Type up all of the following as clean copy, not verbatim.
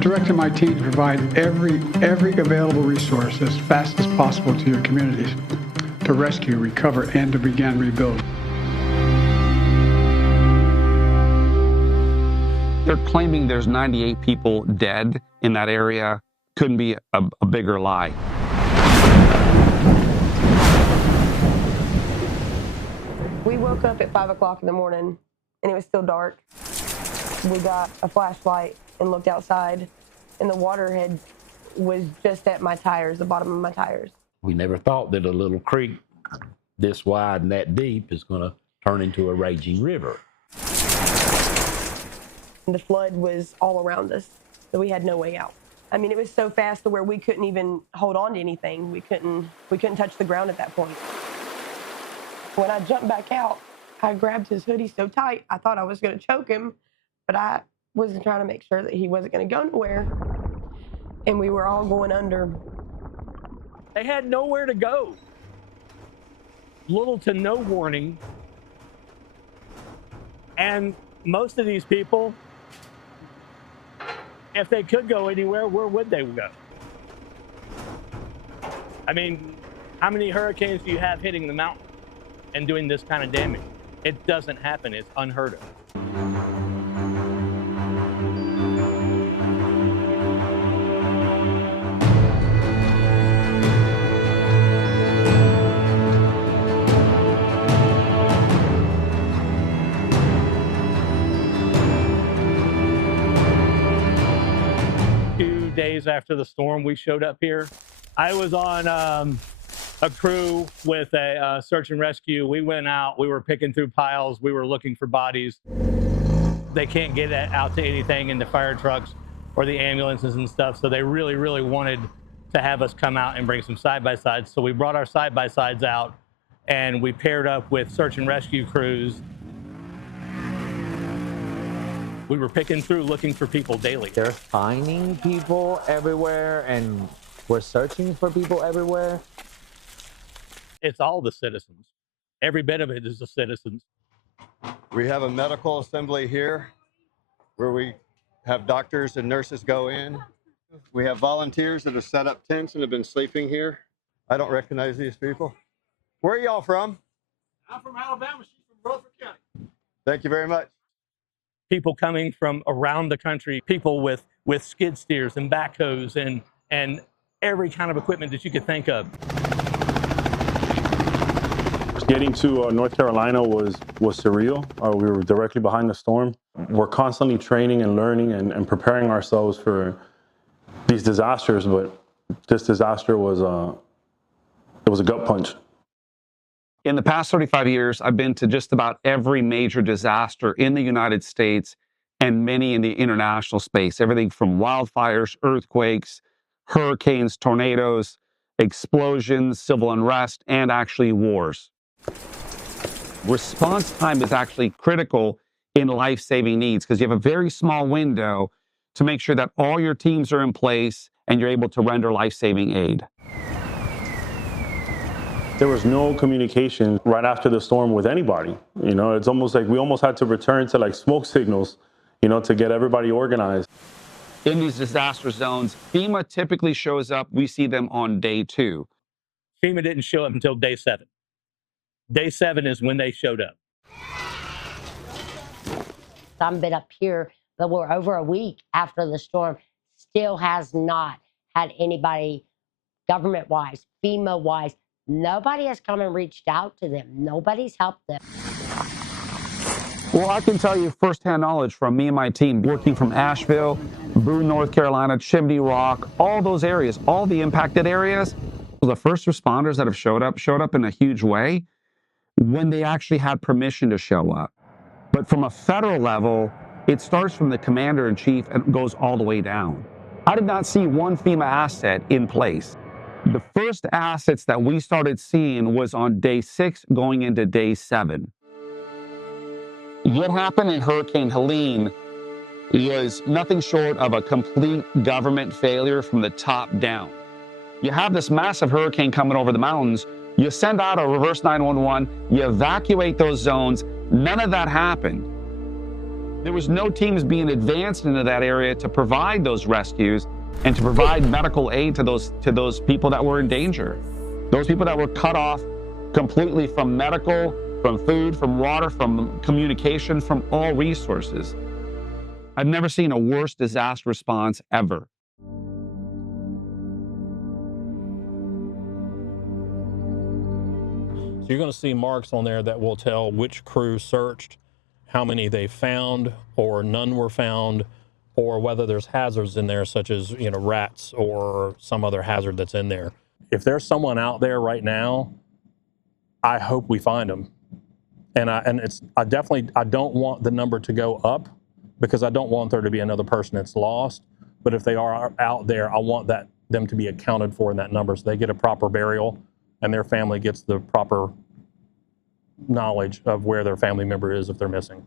I've directed my team to provide every available resource as fast as possible to your communities to rescue, recover, and to begin rebuilding. They're claiming there's 98 people dead in that area. Couldn't be a bigger lie. We woke up at 5 o'clock in the morning and it was still dark. We got a flashlight and looked outside and the water was just at my tires, the bottom of my tires. We never thought that a little creek this wide and that deep is going to turn into a raging river. The flood was all around us, so we had no way out. I mean, it was so fast to where we couldn't even hold on to anything. We couldn't touch the ground at that point. When I jumped back out, I grabbed his hoodie so tight, I thought I was going to choke him, but I was trying to make sure that he wasn't going to go nowhere, and we were all going under. They had nowhere to go. Little to no warning. And most of these people, if they could go anywhere, where would they go? I mean, how many hurricanes do you have hitting the mountain and doing this kind of damage? It doesn't happen. It's unheard of. 2 days after the storm, we showed up here. I was on a crew with a search and rescue. We went out, we were picking through piles, we were looking for bodies. They can't get out to anything in the fire trucks or the ambulances and stuff, so they really, really wanted to have us come out and bring some side-by-sides. So we brought our side-by-sides out and we paired up with search and rescue crews. We were picking through looking for people daily. They're finding people everywhere and we're searching for people everywhere. It's all the citizens. Every bit of it is the citizens. We have a medical assembly here where we have doctors and nurses go in. We have volunteers that have set up tents and have been sleeping here. I don't recognize these people. Where are y'all from? I'm from Alabama. She's from Rutherford County. Thank you very much. People coming from around the country, people with skid steers and backhoes and every kind of equipment that you could think of. Getting to North Carolina was surreal. We were directly behind the storm. We're constantly training and learning and preparing ourselves for these disasters, but this disaster was it was a gut punch. In the past 35 years, I've been to just about every major disaster in the United States and many in the international space. Everything from wildfires, earthquakes, hurricanes, tornadoes, explosions, civil unrest, and actually wars. Response time is actually critical in life-saving needs because you have a very small window to make sure that all your teams are in place and you're able to render life-saving aid. There was no communication right after the storm with anybody. You know, it's almost like we almost had to return to like smoke signals, you know, to get everybody organized. In these disaster zones, FEMA typically shows up. We see them on day 2. FEMA didn't show up until day 7. Day 7 is when they showed up. I've been up here, but we're over a week after the storm, still has not had anybody government-wise, FEMA-wise. Nobody has come and reached out to them. Nobody's helped them. Well, I can tell you firsthand knowledge from me and my team working from Asheville, Boone, North Carolina, Chimney Rock, all those areas, all the impacted areas. The first responders that have showed up in a huge way when they actually had permission to show up. But from a federal level, it starts from the commander-in-chief and goes all the way down. I did not see one FEMA asset in place. The first assets that we started seeing was on day 6 going into day 7. What happened in Hurricane Helene was nothing short of a complete government failure from the top down. You have this massive hurricane coming over the mountains, you send out a reverse 911, you evacuate those zones, none of that happened. There was no teams being advanced into that area to provide those rescues and to provide medical aid to those people that were in danger. Those people that were cut off completely from medical, from food, from water, from communication, from all resources. I've never seen a worse disaster response ever. So you're going to see marks on there that will tell which crew searched, how many they found, or none were found, or whether there's hazards in there, such as, you know, rats or some other hazard that's in there. If there's someone out there right now, I hope we find them. And I don't want the number to go up, because I don't want there to be another person that's lost. But if they are out there, I want them to be accounted for in that number, so they get a proper burial and their family gets the proper knowledge of where their family member is if they're missing.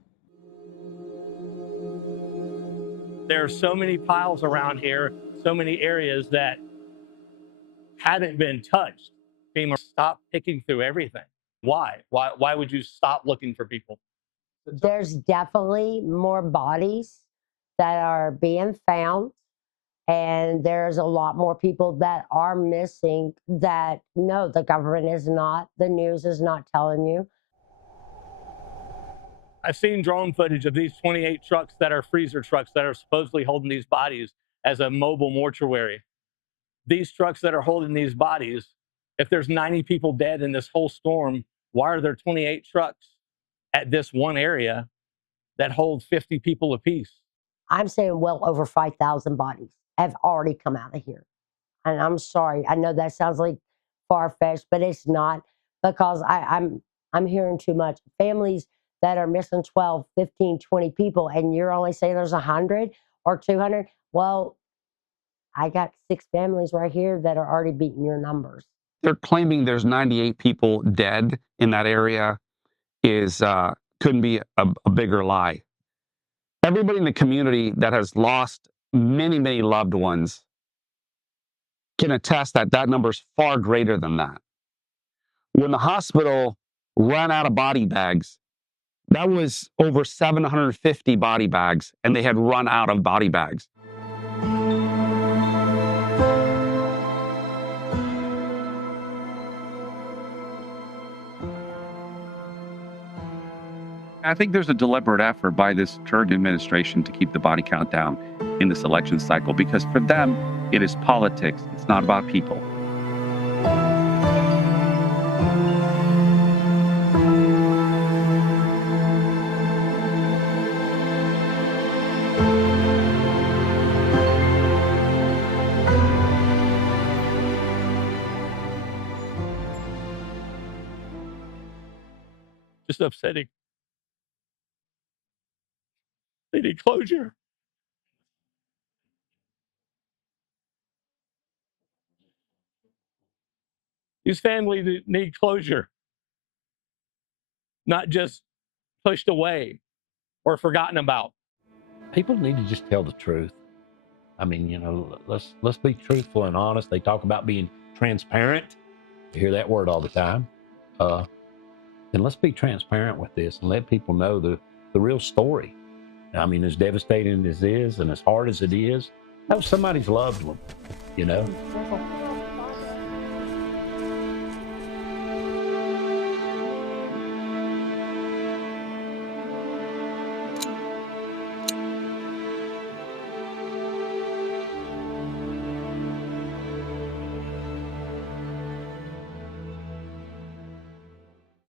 There are so many piles around here, so many areas that haven't been touched. FEMA, stop picking through everything. Why? Why would you stop looking for people? There's definitely more bodies that are being found, and there's a lot more people that are missing that, no, the government is not, the news is not telling you. I've seen drone footage of these 28 trucks that are freezer trucks that are supposedly holding these bodies as a mobile mortuary. These trucks that are holding these bodies, if there's 90 people dead in this whole storm, why are there 28 trucks at this one area that hold 50 people apiece? I'm saying well over 5,000 bodies have already come out of here. And I'm sorry, I know that sounds like far-fetched, but it's not, because I'm hearing too much. Families that are missing 12, 15, 20 people, and you're only saying there's 100 or 200. Well, I got 6 families right here that are already beating your numbers. They're claiming there's 98 people dead in that area couldn't be a bigger lie. Everybody in the community that has lost many, many loved ones can attest that that number is far greater than that. When the hospital ran out of body bags, that was over 750 body bags, and they had run out of body bags. I think there's a deliberate effort by this current administration to keep the body count down in this election cycle, because for them, it is politics. It's not about people. Just upsetting. They need closure. These families need closure, not just pushed away or forgotten about. People need to just tell the truth. I mean, you know, let's be truthful and honest. They talk about being transparent. You hear that word all the time. And let's be transparent with this and let people know the real story. I mean, as devastating as it is and as hard as it is, that was somebody's loved one, you know?